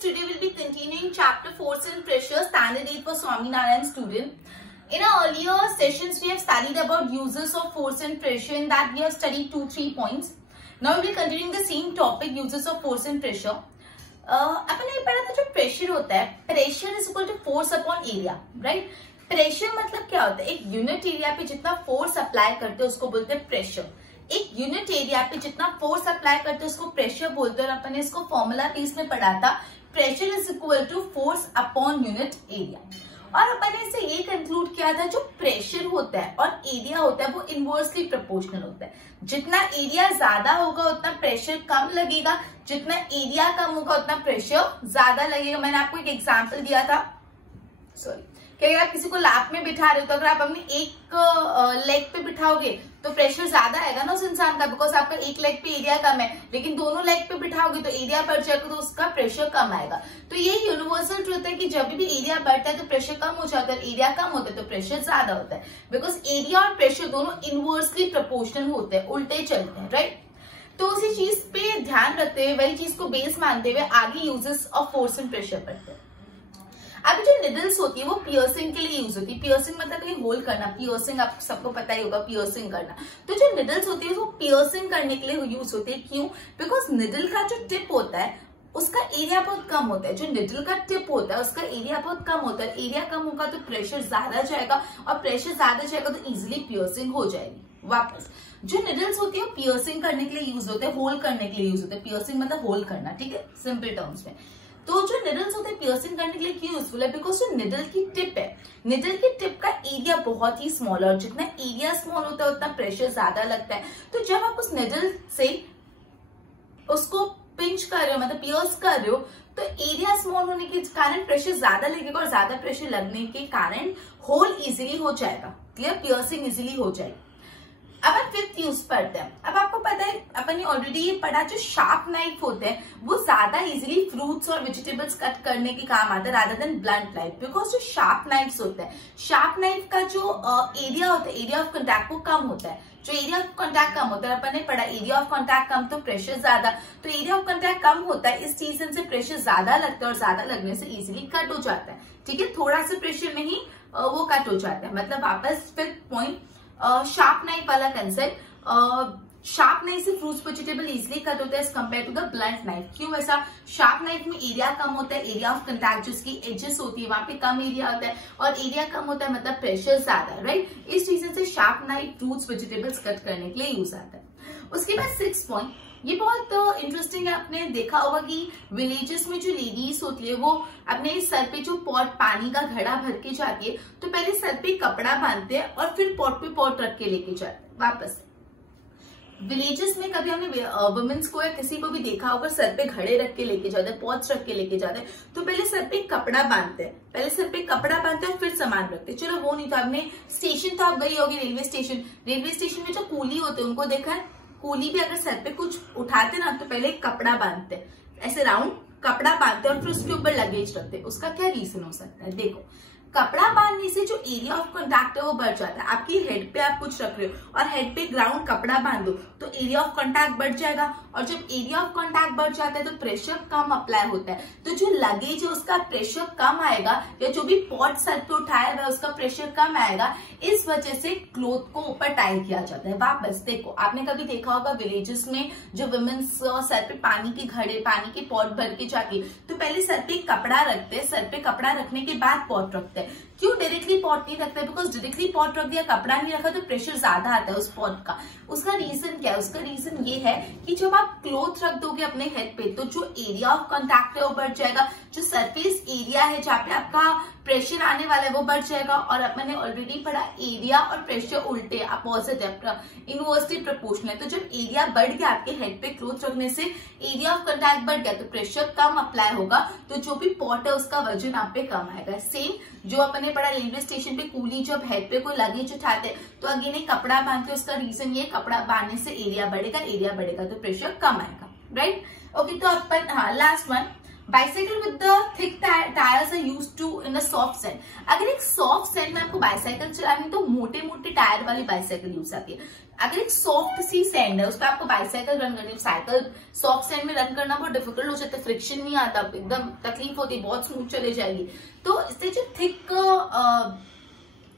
today we'll be continuing chapter Force and Pressure, standard 8 for Swaminarayan student. In our earlier sessions, we have studied about uses of force and pressure. In that, we have studied 2-3 points. Now we'll be continuing the same topic, uses of force and pressure. अपन ये पढ़ा था जो pressure होता है, pressure is equal to force upon area, right? Pressure मतलब क्या होता है? एक यूनिट एरिया पे जितना फोर्स अप्लाई करते हैं उसको बोलते हैं प्रेशर. एक यूनिट एरिया पे जितना फोर्स अप्लाई करते हैं उसको प्रेशर बोलते हैं. और अपन ने इसको फॉर्मूला बेस में पढ़ा था, pressure is equal to force upon unit area. और अपन ने इससे ये कंक्लूड किया था जो प्रेशर होता है और एरिया होता है वो इनवर्सली प्रोपोर्शनल होता है. जितना एरिया ज्यादा होगा उतना प्रेशर कम लगेगा, जितना एरिया कम होगा उतना प्रेशर ज्यादा लगेगा. मैंने आपको एक एग्जांपल दिया था, सॉरी, कि अगर आप किसी को लैप में बिठा रहे हो तो अगर आप अपने एक लेग पे बिठाओगे तो प्रेशर ज्यादा आएगा ना उस इंसान का, बिकॉज आपका एक लेग पे एरिया कम है. लेकिन दोनों लेग पे बिठाओगे तो एरिया बढ़ जाएगा तो उसका प्रेशर कम आएगा. तो ये यूनिवर्सल ट्रूथ है कि जब भी एरिया बढ़ता है तो प्रेशर कम हो जाता है, एरिया कम होता है तो प्रेशर ज्यादा होता है. बिकॉज एरिया और प्रेशर दोनों इनवर्सली प्रोपोर्शनल होते हैं, उल्टे चलते हैं, राइट? तो उसी चीज पे ध्यान रखते हुए, वही चीज को बेस मानते हुए आगे uses of force and pressure पढ़ते हैं. अभी जो निडल्स होती है वो पियर्सिंग के लिए यूज होती है. पियर्सिंग मतलब कहीं होल करना, पियर्सिंग आप सबको पता ही होगा, पियर्सिंग करना. तो जो निडल्स होती है वो पियर्सिंग करने के लिए यूज होती है. क्यों? बिकॉज निडल का जो टिप होता है उसका एरिया बहुत कम होता है. जो निडल का टिप होता है उसका एरिया बहुत कम होता है. एरिया कम होगा तो प्रेशर ज्यादा जाएगा, और प्रेशर ज्यादा जाएगा तो इजिली पियर्सिंग हो जाएगी. वापस जो निडल्स होती है वो पियर्सिंग करने के लिए यूज होते हैं, होल करने के लिए यूज होते हैं. पियर्सिंग मतलब होल करना, ठीक है, सिंपल टर्म्स में. तो जो निडल्स होते हैं पियर्सिंग करने के लिए क्यों यूजफुल है? बिकॉज जो निडल की टिप है, निडल की टिप का एरिया बहुत ही स्मॉल है, और जितना एरिया स्मॉल होता है उतना प्रेशर ज्यादा लगता है. तो जब आप उस निडल से उसको पिंच कर रहे हो, मतलब पियर्स कर रहे हो, तो एरिया स्मॉल होने के कारण प्रेशर ज्यादा लगेगा, और ज्यादा प्रेशर लगने के कारण होल इजिली हो जाएगा. क्लियर? पियर्सिंग इजिली हो जाएगी. अब हम फिफ्थ यूज पढ़ते हैं. अब आपको पता है अपन ने ऑलरेडी ये पढ़ा, जो शार्प नाइफ होते हैं वो ज्यादा इजीली फ्रूट्स और वेजिटेबल्स कट करने के काम आता है rather than blunt knife. Because जो शार्प नाइफ्स होते हैं, शार्प नाइफ का जो एरिया होता है, एरिया ऑफ कॉन्टैक्ट वो कम होता है. जो एरिया ऑफ कॉन्टैक्ट कम होता है, अपन ने पढ़ा एरिया ऑफ कॉन्टैक्ट कम तो प्रेशर ज्यादा. तो एरिया ऑफ कॉन्टैक्ट कम होता है, इस चीज से प्रेशर ज्यादा लगता है, और ज्यादा लगने से इजिली कट हो जाता है. ठीक है, थोड़ा सा प्रेशर में ही वो कट हो जाता है. मतलब वापस फिफ्थ पॉइंट, शार्प नाइफ वाला कंसेप्ट. शार्प नाइफ से फ्रूट्स वेजिटेबल इजिली कट होता है as compare to the blunt knife. क्यों ऐसा? शार्प नाइफ में एरिया कम होता है, एरिया ऑफ कंटैक्ट जो इसकी एजेस होती है वहां पे कम एरिया होता है, और एरिया कम होता है मतलब प्रेशर ज्यादा, राइट? इस रीजन से sharp knife fruits vegetables cut करने के लिए यूज आता है. उसके बाद 6 पॉइंट, ये बहुत इंटरेस्टिंग है. आपने देखा होगा कि विलेजेस में जो लेडीज होती है वो अपने सर पे जो पॉट, पानी का घड़ा भर के जाती है, तो पहले सर पे कपड़ा बांधते हैं और फिर पॉट पे पॉट रख के लेके जाते हैं. वापस विलेजेस में कभी हमने वुमेन्स को या किसी को भी देखा होगा सर पे घड़े रख के लेके जाते हैं, पॉट्स रख के लेके जाते हैं, तो पहले सर पे कपड़ा बांधते हैं, पहले सर पे कपड़ा बांधते हैं और फिर सामान रखते हैं. चलो वो नहीं, तो आपने स्टेशन तो आप गई होगी, रेलवे स्टेशन. रेलवे स्टेशन में जो कूली होते हैं उनको देखा है, कूली भी अगर सर पे कुछ उठाते ना तो पहले कपड़ा बांधते हैं, ऐसे राउंड कपड़ा बांधते हैं और फिर उसके ऊपर लगेज रखते हैं. उसका क्या रीजन हो सकता है? देखो, कपड़ा बांधने से जो एरिया ऑफ कॉन्टैक्ट है वो बढ़ जाता है. आपकी हेड पे आप कुछ रख रहे हो और हेड पे ग्राउंड कपड़ा बांध दो तो एरिया ऑफ कॉन्टैक्ट बढ़ जाएगा, और जब एरिया ऑफ कॉन्टैक्ट बढ़ जाता है तो प्रेशर कम अप्लाई होता है. तो जो लगेज है उसका प्रेशर कम आएगा, या जो भी पॉट सर पे उठाया हुआ है उसका प्रेशर कम आएगा. इस वजह से क्लोथ को ऊपर टाई किया जाता है. वापस देखो, आपने कभी देखा होगा विलेजेस में जो वुमेन्स सर पे पानी के घड़े, पानी के पॉट भर के जाके, तो पहले सर पे कपड़ा रखते हैं, सर पे कपड़ा रखने के बाद पॉट रखते हैं. क्यों डायरेक्टली पॉट नहीं रखते? बिकॉज डायरेक्टली पॉट रख दिया, कपड़ा नहीं रखा तो प्रेशर ज्यादा आता है उस पॉट का. उसका रीजन क्या है? उसका रीजन ये है कि जब आप क्लोथ रख दोगे अपने हेड पे तो जो एरिया ऑफ कॉन्टैक्ट है वो बढ़ जाएगा, जो सरफेस एरिया है जहाँ पे आपका प्रेशर आने वाला है वो बढ़ जाएगा. और मैंने ऑलरेडी पढ़ा एरिया और प्रेशर उल्टे अपोजिट है, इनवर्सली प्रोपोर्शनल है. तो जब एरिया बढ़ गया आपके हेड पे क्लोथ रखने से, एरिया ऑफ कॉन्टैक्ट बढ़ गया तो प्रेशर कम अप्लाई होगा, तो जो भी पॉट है उसका वजन आप पे कम आएगा. सेम जो अपने पढ़ा रेलवे स्टेशन पे कूली जब हेड पे कोई लगेज उठाते तो अगेन एक कपड़ा बांधते, उसका रीजन ये, कपड़ा बांधने से एरिया बढ़ेगा, एरिया बढ़ेगा तो प्रेशर कम आएगा, राइट? ओके, तो अपन last one, bicycle with the thick tyres are used to in a soft sand. अगर एक सॉफ्ट सैंड में आपको बाइसाइकिल चलानी तो मोटे मोटे टायर वाली बाइसाइकिल यूज आती है. अगर एक सॉफ्ट सी सैंड है उस पर आपको बाइसाइकिल रन करनी है, साइकिल सॉफ्ट सैंड में रन करना बहुत डिफिकल्ट हो जाता है, फ्रिक्शन नहीं आता, एकदम तकलीफ होती है, बहुत स्मूथ चले जाएगी। तो इससे जो थिक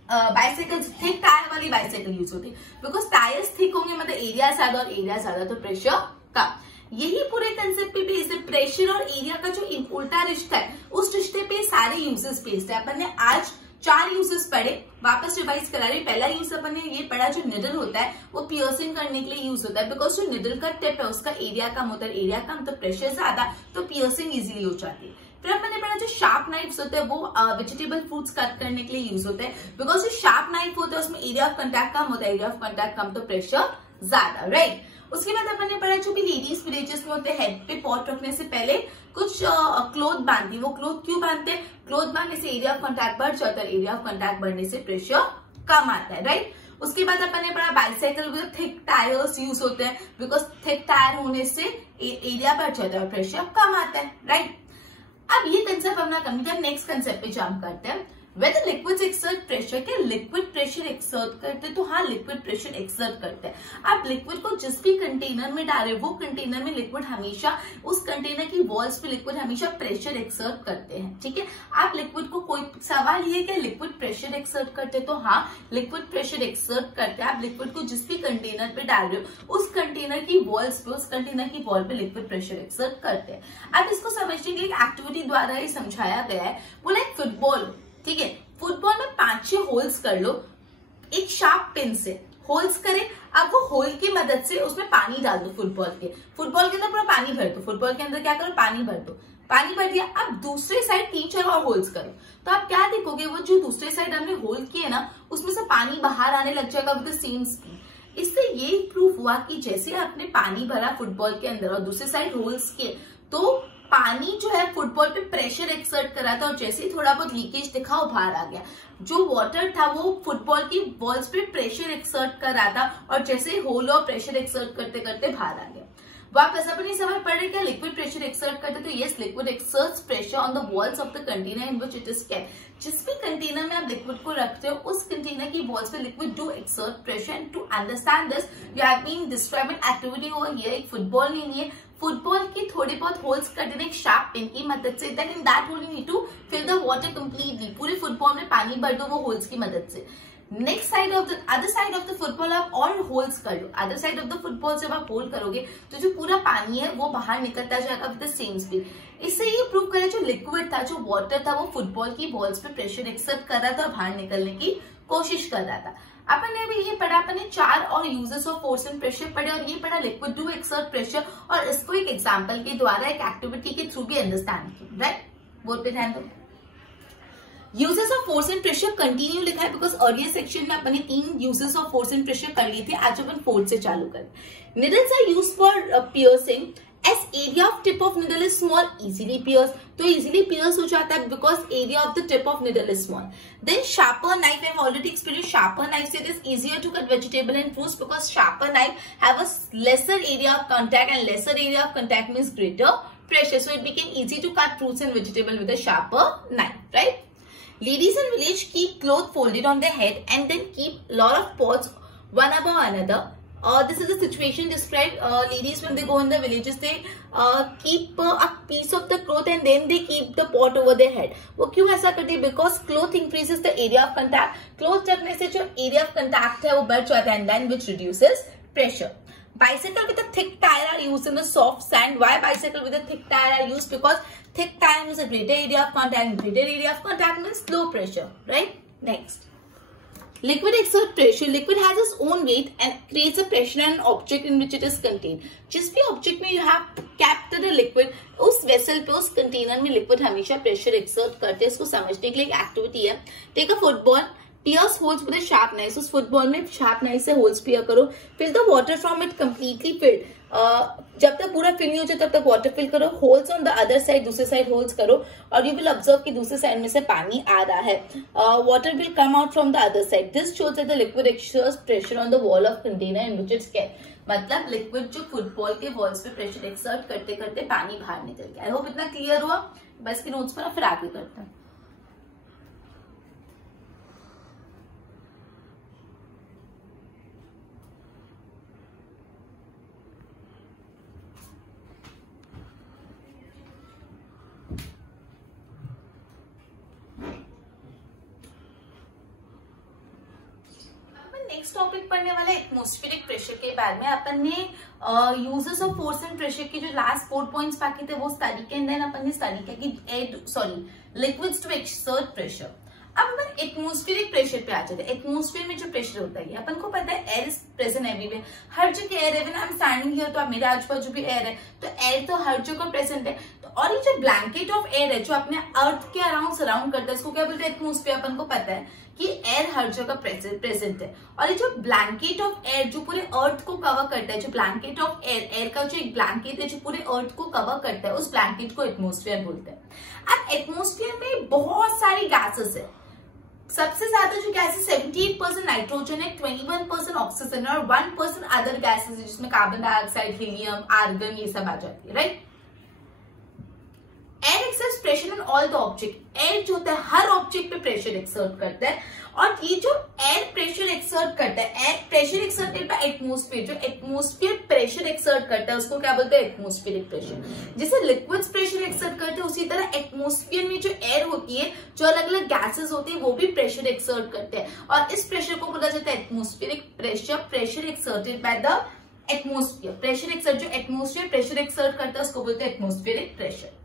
बाइसाइकिल, थिक टायर वाली बाइसाइकिल यूज होती है, बिकॉज टायर्स थिक होंगे मतलब एरिया ज्यादा और एरिया ज्यादा तो प्रेशर कम। यही पूरे कंसेप्ट पे बेस्ड है, प्रेशर और एरिया का जो उल्टा रिश्ता है उस रिश्ते पे सारे यूजेस बेस्ड है। अपन ने आज 4 यूजेस पढ़े, वापस रिवाइज करा रही। पहला यूज अपन ने ये पढ़ा, जो निडल होता है वो पियर्सिंग करने के लिए यूज होता है, बिकॉज जो निडल का टिप है उसका एरिया कम होता है, एरिया कम तो प्रेशर ज्यादा, तो पियर्सिंग इजिली हो जाती है। फिर अपन ने पढ़ा जो शार्प नाइफ्स होते हैं वो वेजिटेबल फ्रूट्स कट करने के लिए यूज होते हैं, बिकॉज जो शार्प नाइफ होता है उसमें एरिया ऑफ कंटैक्ट कम होता है, एरिया ऑफ कंटैक्ट कम तो प्रेशर ज्यादा, राइट। उसके बाद अपन ने पढ़ा जो भी लेडीज विलेजेस में होते हैं, हेड पे पॉट रखने से पहले कुछ क्लोथ बांधती, वो क्लोथ क्यों बांधते हैं? क्लोथ बांधने से एरिया ऑफ कंटैक्ट बढ़ जाता है, एरिया ऑफ कंटैक्ट बढ़ने से प्रेशर कम आता है, राइट। उसके बाद अपन ने पढ़ा bicycle with thick tyres use होते हैं, बिकॉज थिक टायर होने से एरिया बढ़ जाता है और प्रेशर कम आता है, राइट। अब ये कंसेप्ट अपना कंप्लीट, नेक्स्ट कंसेप्ट पे जंप करते हैं। Whether liquids exert pressure, क्या लिक्विड प्रेशर एक्सर्ट करते हैं? तो हाँ, लिक्विड प्रेशर एक्सर्ट करते हैं। आप लिक्विड को जिस भी कंटेनर में डाले वो कंटेनर में लिक्विड हमेशा, उस कंटेनर की वॉल्स पे लिक्विड हमेशा प्रेशर एक्सर्ट करते हैं, ठीक है। आप लिक्विड को, कोई सवाल ये कि लिक्विड प्रेशर एक्सर्ट करते हैं, तो हाँ लिक्विड प्रेशर एक्सर्ट करते हैं। आप लिक्विड को जिस भी कंटेनर पे डाल रहे हो उस कंटेनर की वॉल्स पे, उस कंटेनर की वॉल पे लिक्विड प्रेशर एक्सर्ट करते हैं। अब इसको समझने के लिए एक्टिविटी द्वारा ही समझाया गया है। बोला एक फुटबॉल, ठीक है, फुटबॉल में 5-6 होल्स कर लो, एक शार्प पिन से होल्स करें। अब वो होल की मदद से उसमें पानी डाल दो, फुटबॉल के अंदर पूरा पानी भर दो। फुटबॉल के अंदर क्या करो, पानी भर दो, पानी भर दिया। अब दूसरे साइड 3-4 और होल्स करो, तो आप क्या देखोगे, वो जो दूसरे साइड हमने होल किए ना उसमें से पानी बाहर आने लग जाएगा विद द सेम स्पीड। इससे ये प्रूफ हुआ कि जैसे आपने पानी भरा फुटबॉल के अंदर और दूसरे साइड होल्स किए, तो पानी जो है फुटबॉल पे प्रेशर एक्सर्ट कर रहा था और जैसे ही थोड़ा बहुत लीकेज दिखा वो बाहर आ गया। जो वाटर था वो फुटबॉल की बॉल्स पे प्रेशर एक्सर्ट कर रहा था और जैसे होल और प्रेशर एक्सर्ट करते करते बाहर आ गया। वापस अपनी सवाल पढ़ रहे, क्या लिक्विड प्रेशर एक्सर्ट करते? तो yes, liquid exerts pressure on the walls of the container in which it is kept. जिस भी कंटेनर में आप लिक्विड को रखते हो उस कंटेनर की वॉल्स पे liquid do exert pressure. And to understand this you have been describing activity over here. एक फुटबॉल नहीं है, फुटबॉल की थोड़ी बहुत होल्स कर देने एक शार्प पिन की मदद से, then in that hole you need to fill the water completely. पूरे फुटबॉल में पानी भर दो वो होल्स की मदद से। Next side of the other side of the football आप और होल्स कर लो। Other side of the football जब आप होल्ड करोगे तो जो पूरा पानी है वो बाहर निकलता जाएगा विद द सेम स्पीड। इससे ये प्रूव करा जो लिक्विड था, जो वाटर था, वो फुटबॉल की बॉल्स पे प्रेशर एक्सर्ट कर रहा था और बाहर निकलने की कोशिश कर रहा था। अपन ने भी ये पढ़ा, अपन ने 4 और uses of force and pressure पढ़े और ये पढ़ा लिक्विड डू एक्सर्ट प्रेशर, और इसको एक एग्जांपल के द्वारा, एक एक्टिविटी के थ्रू भी अंडरस्टैंड किया, राइट। बोर्ड पे ध्यान दो। Uses of force and pressure continue लिखा है बिकॉज अर्लियर सेक्शन में अपन ने 3 uses of force and pressure कर लिए थे। आज अपन 4 से चालू करें। Needles are used for piercing as area of tip of needle is small, easily pierce, तो easily pierce हो जाता है because area of the tip of needle is small. Then sharper knife, I have already explained, sharper knife it is easier to cut vegetable and fruits because sharper knife have a lesser area of contact and lesser area of contact means greater pressure, so it became easy to cut fruits and vegetable with a sharper knife, right? Ladies in village keep cloth folded on their head and then keep lot of pots one above another. This is the situation described. Ladies when they go in the villages, they keep a piece of the cloth and then they keep the pot over their head. वो क्यों ऐसा करते हैं? Because cloth increases the area of contact. Cloth रखने से जो area of contact है वो बढ़ जाता है and then which reduces pressure. Bicycle with a thick tire are used in the soft sand. Why bicycle with a thick tire are used? Because thick tire means a greater area of contact. Greater area of contact means low pressure, right? Next. Liquid exert pressure. Liquid has its own weight and creates a pressure on an object in which it is contained. जिस भी object में you have kept the liquid, उस vessel पे, उस container में liquid हमेशा pressure exert करते हैं। इसको समझने के लिए एक एक्टिविटी है। Take a football, pierce holes with a sharp knife. उस फुटबॉल में शार्प नाइफ से होल्स पियर करो। Fill the water from it completely filled. जब तक पूरा फिल नहीं हो जाए तब तक वाटर फिल करो। Holes on the other side, दूसरे साइड होल्स करो और यू विल ऑब्जर्व कि दूसरे साइड में से पानी आ रहा है। Water will come out from the other side. This shows that the liquid exerts pressure on the wall of container in which it's kept. मतलब लिक्विड जो फुटबॉल के वॉल्स पे प्रेशर एक्सर्ट करते करते पानी बाहर निकल गया। आई होप इतना क्लियर हुआ। बस के नोट्स पर फिर आगे करते हैं। नेक्स्ट टॉपिक पढ़ने वाला एटमॉस्फेरिक प्रेशर के बारे में। अपन ने uses of force and pressure के जो लास्ट 4 पॉइंट्स बाकी थे वो स्टडी के, देन अपन ने स्टडी किया कि लिक्विड्स टू एक्सर्ट प्रेशर। अब अपन एटमॉस्फेरिक प्रेशर पे आ जाते हैं। एटमॉस्फेयर में जो प्रेशर होता है अपन को पता है एयर इज प्रेजेंट एवरीवेयर, हर जगह एयर है। आई एम स्टैंडिंग हियर तो मेरे आजू बाजू भी एयर है, तो एयर तो हर जगह प्रेजेंट है। तो और ये जो ब्लैंकेट ऑफ एयर है जो अपने अर्थ के अराउंड सराउंड करता है इसको क्या बोलते हैं? एटमॉस्फेयर। अपन को पता है कि एयर हर जगह प्रेजेंट है। और ये जो ब्लैंकेट ऑफ एयर जो पूरे अर्थ को कवर करता है, जो ब्लैंकेट ऑफ एयर, एयर का जो एक ब्लैंकेट है जो पूरे अर्थ को कवर करता है, उस ब्लैंकेट को एटमॉस्फेयर बोलते हैं। अब एटमॉस्फेयर में बहुत सारी गैसेस है। सबसे ज्यादा जो गैस है 78% नाइट्रोजन है, 21% ऑक्सीजन और 1% अदर गैसेस है जिसमें कार्बन डाइऑक्साइड, हीलियम, आर्गन ये सब आ जाती है, right. Air exerts pressure on all the object. Air जो होता है हर ऑब्जेक्ट पे प्रेशर एक्सर्ट करता है। और ये जो एयर प्रेशर एक्सर्ट करता है, air pressure exerted bye atmosphere, जो एटमॉस्फेयर प्रेशर एक्सर्ट करता है उसको क्या बोलते हैं? Atmospheric pressure. जैसे लिक्विड्स प्रेशर एक्सर्ट करते हैं उसी तरह एटमॉस्फेयर में जो एयर होती है, जो अलग अलग गैसेस होती है वो भी प्रेशर एक्सर्ट करते हैं और इस प्रेशर को बोला जाता है atmospheric pressure. Pressure exerted by the atmosphere, pressure exert जो एटमॉस्फेयर प्रेशर एक्सर्ट करता है उसको बोलते हैं atmospheric pressure.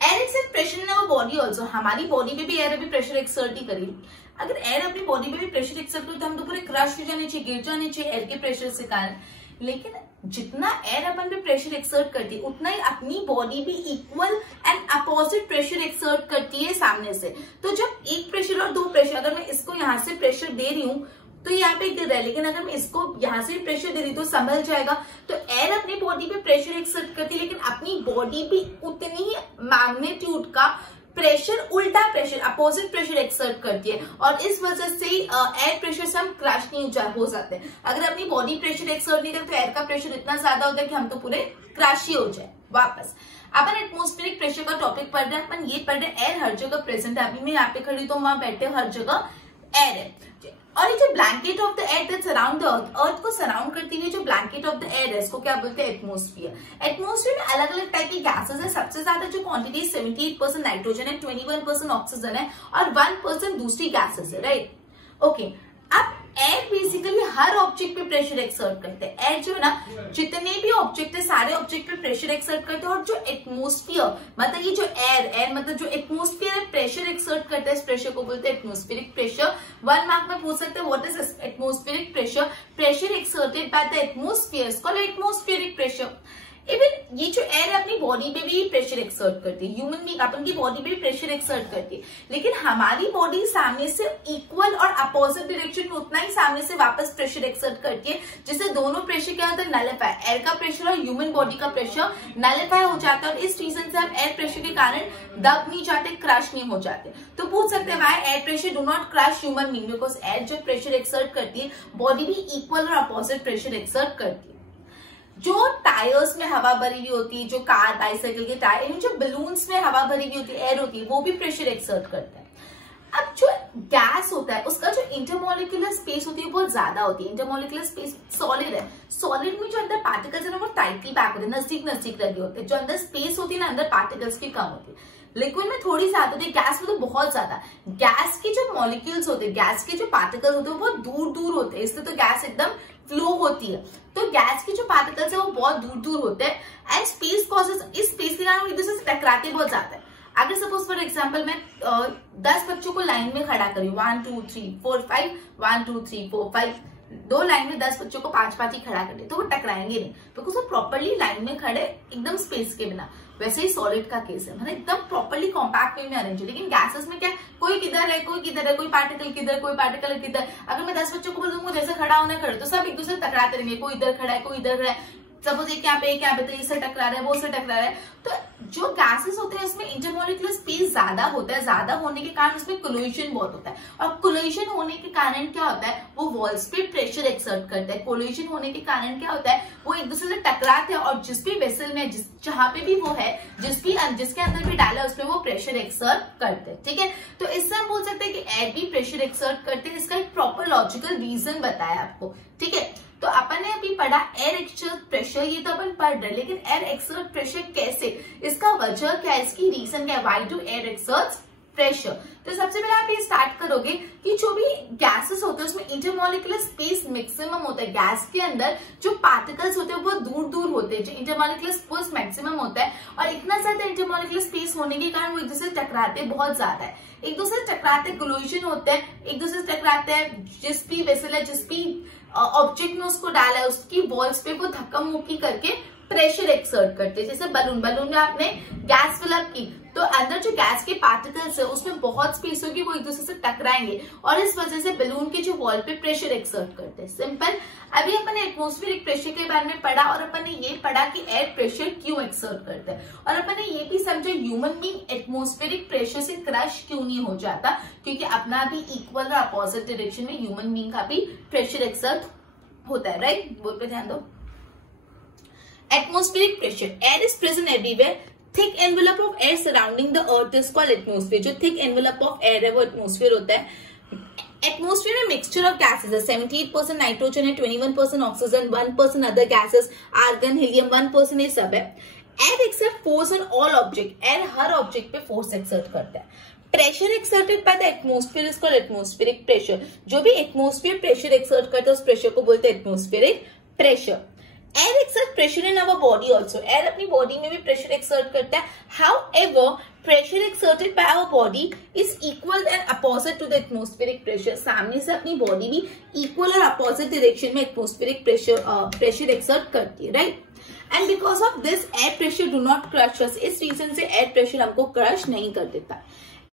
Air exert pressure in our body also, हमारी बॉडी में भी एयर अभी प्रेशर एक्सर्ट ही करेगी। अगर एयर अपनी बॉडी में भी प्रेशर एक्सर्ट करे तो हम तो पूरे क्रश हो जाने चाहिए, गिर जाने चाहिए एयर के प्रेशर से कारण। लेकिन जितना एयर अपन पे प्रेशर एक्सर्ट करती है उतना ही अपनी बॉडी भी equal and opposite pressure exert करती है सामने से। तो जब एक प्रेशर और दो प्रेशर, अगर मैं इसको यहाँ से प्रेशर दे रही हूँ तो यहाँ पे गिर रहा है, लेकिन अगर मैं इसको यहाँ से प्रेशर दे रही तो संभल जाएगा। तो एयर अपनी बॉडी पे प्रेशर एक्सर्ट करती है लेकिन अपनी बॉडी भी उतनी ही मैग्नीट्यूड का प्रेशर, उल्टा प्रेशर, अपोजिट प्रेशर एक्सर्ट करती है और इस वजह से एयर प्रेशर से हम क्रैश नहीं हो जाते। अगर अपनी बॉडी प्रेशर एक्सर्ट नहीं करते तो एयर का प्रेशर इतना ज्यादा होता है कि हम तो पूरे क्रैश ही हो जाए। वापस अपन एटमॉस्फेरिक प्रेशर का टॉपिक पढ़ रहे हैं। अपन ये पढ़ रहे हैं एयर हर जगह प्रेजेंट है। अभी मैं यहाँ पे खड़ी तो वहां बैठे हर जगह एयर है। और ये जो blanket of the air that's around the earth, earth को सराउंड करती हुई जो ब्लैंकेट ऑफ द एयर है इसको क्या बोलते हैं? एटमॉस्फेयर। एटमॉस्फेयर में अलग अलग टाइप की गैसेस है। सबसे ज्यादा जो क्वांटिटी 78% नाइट्रोजन है, 21% ऑक्सीजन है और 1% दूसरी गैसेस है, राइट। ओके, अब एयर बेसिकली हर ऑब्जेक्ट पे प्रेशर एक्सर्ट करते हैं। एयर जो है ना, जितने भी ऑब्जेक्ट है सारे ऑब्जेक्ट पे प्रेशर एक्सर्ट करते हैं। और जो एटमॉस्फेयर मतलब ये जो एयर मतलब जो एटमॉस्फेयर है प्रेशर एक्सर्ट करता है, इस प्रेशर को बोलते हैं एटमॉस्फेरिक प्रेशर। 1 मार्क में पूछ सकते हैं what is atmospheric pressure? Pressure exerted by the atmosphere is called atmospheric pressure. Even ये जो एयर है अपनी बॉडी पे भी प्रेशर एक्सर्ट करती है। ह्यूमन बीइंग अपन की बॉडी पे भी प्रेशर एक्सर्ट करती है, लेकिन हमारी बॉडी सामने से इक्वल और अपोजिट डायरेक्शन में उतना ही सामने से वापस प्रेशर एक्सर्ट करती है, जिससे दोनों प्रेशर क्या होता है? नलिफाई। एयर का प्रेशर और ह्यूमन बॉडी का प्रेशर नलिफाई हो जाता है और इस रीजन से हम एयर प्रेशर के कारण दब नहीं जाते, क्रश नहीं हो जाते। तो पूछ सकते हैं why air pressure do not crush human being? Because air जो प्रेशर एक्सर्ट करती है बॉडी भी इक्वल और अपोजिट प्रेशर एक्सर्ट करती है। जो टायर्स में हवा भरी हुई होती है, जो कार बाइसाइकिल के टायर, जो बलून्स में हवा भरी हुई होती है, एयर होती है, वो भी प्रेशर एक्सर्ट करता है। अब जो गैस होता है उसका जो इंटरमोलिकुलर स्पेस होती है बहुत ज्यादा होती है। इंटरमोलिकुलर स्पेस सॉलिड है, सॉलिड में जो अंदर पार्टिकल्स है ना वो टाइटली पैक होते हैं, नजदीक नजदीक लगे होते हैं। जो अंदर स्पेस होती है ना, अंदर पार्टिकल्स की कम होती है। लिक्विड में थोड़ी ज्यादा होती है, गैस में तो बहुत ज्यादा। गैस के जो मॉलिक्यूल्स होते हैं, गैस के जो पार्टिकल्स होते हैं वो बहुत दूर दूर होते हैं, इससे तो गैस एकदम फ्लो होती है। तो गैस के जो पार्टिकल्स है वो बहुत दूर दूर होते हैं एंड स्पेस कॉजेस, इस स्पेस के कारण वो एक दूसरे से टकराते बहुत ज्यादा है। अगर सपोज फॉर एग्जाम्पल मैं 10 बच्चों को लाइन में खड़ा करी, 1 2 3 4 5, 1 2 3 4 5, 2 लाइन में 10 बच्चों को 5-5 ही खड़ा कर दे तो वो टकराएंगे नहीं, बिकॉज वो प्रॉपरली लाइन में खड़े एकदम स्पेस के बिना। वैसे ही सॉलिड का केस है, मतलब एकदम प्रॉपरली कॉम्पैक्ट वे में अरेंज है। लेकिन गैसेस में क्या, कोई किधर है, कोई किधर है, कोई पार्टिकल किधर, कोई पार्टिकल किधर। अगर मैं 10 बच्चों को बोल दूंगा जैसे खड़ा होना खड़े, तो सब एक दूसरे टकराते रहेंगे, कोई इधर खड़ा है, कोई इधर खड़ा है। सपोज एक यहाँ पे तो इससे टकरा रहा है, वो से टकरा रहा है। तो जो गैसेस होते हैं उसमें इंटरमोलिकुलर स्पेस ज्यादा होता है, ज्यादा होने के कारण उसमें कोलिजन बहुत होता है। और कोलिजन होने के कारण क्या होता है, वो वॉल्स पे प्रेशर एक्सर्ट करता है। कोलिजन होने के कारण क्या होता है, वो एक दूसरे से टकराते हैं और जिस भी वेसल में जहां पे भी वो है, जिसके अंदर भी डाला है उसमें वो प्रेशर एक्सर्ट करते हैं। ठीक है, तो इससे हम बोल सकते हैं कि एयर भी प्रेशर एक्सर्ट करते हैं। इसका एक प्रॉपर लॉजिकल रीजन बताया आपको। ठीक है, तो अपन ने अभी पढ़ा एयर एक्सर्ट प्रेशर, ये तो अपन पढ़ रहे, लेकिन एयर एक्सर्ट प्रेशर कैसे, इसका वजह क्या है, इसकी रीजन क्या है, why do air exert pressure. तो सबसे पहले आप ये स्टार्ट करोगे कि जो भी गैसेस होते हैं उसमें इंटरमॉलिक्यूलर स्पेस मैक्सिमम होता है। गैस के अंदर जो पार्टिकल्स होते हैं वो दूर दूर होते हैं, जो इंटरमॉलिक्यूलर स्पेस मैक्सिमम होता है, और इतना ज्यादा इंटरमॉलिक्यूलर स्पेस होने के कारण वो एक दूसरे से टकराते बहुत ज्यादा है, एक दूसरे से टकराते, कोलिजन होते हैं, एक दूसरे से टकराते हैं। जिस भी वेसल है, जिस भी ऑब्जेक्ट में उसको डाला है उसकी वॉल्स पे वो धक्का मुक्की करके प्रेशर एक्सर्ट करते हैं। जैसे बलून में आपने गैस फिलअप की तो अंदर जो गैस के पार्टिकल्स है उसमें बहुत स्पेस होगी, वो एक दूसरे से टकराएंगे और इस वजह से बलून के जो वॉल पे प्रेशर एक्सर्ट करते हैं। सिंपल। अभी अपन ने एटमॉस्फेरिक प्रेशर के बारे में पढ़ा और अपन ने ये पढ़ा कि एयर प्रेशर क्यों एक्सर्ट करता है, और अपन ने ये भी समझा ह्यूमन बीइंग एटमॉस्फेरिक प्रेशर से क्रश क्यों नहीं हो जाता, क्योंकि अपना भी इक्वल और अपोजिट डायरेक्शन में ह्यूमन बीइंग का भी प्रेशर एक्सर्ट होता है। राइट, बोल पे ध्यान दो। Atmospheric pressure. Air is present everywhere. Thick envelope of air surrounding the earth is called atmosphere. जो thick envelope of air है वो atmosphere होता है। Atmosphere में mixture of gases है, 78% नाइट्रोजन है, 21% oxygen, 1% other gases, argon, helium, 1% ये सब है। Air exert force on all object. Air her object पे फोर्स एक्सर्ट करता है। Pressure exerted by the atmosphere is called atmospheric pressure. जो भी एटमॉस्फेयर प्रेशर एक्सर्ट करता है उस प्रेशर को बोलते हैं atmospheric pressure. Air exert pressure in our body also. Air अपनी बॉडी में भी प्रेशर एक्सर्ट करता है। However pressure exerted by our body is equal and opposite to the atmospheric pressure. सामने से अपनी बॉडी भी इक्वल और अपोजिट डायरेक्शन में एटमॉस्फेरिक प्रेशर एक्सर्ट करती है। Right, and because of this air pressure do not crush us. इस reason से एयर प्रेशर हमको क्रश नहीं कर देता।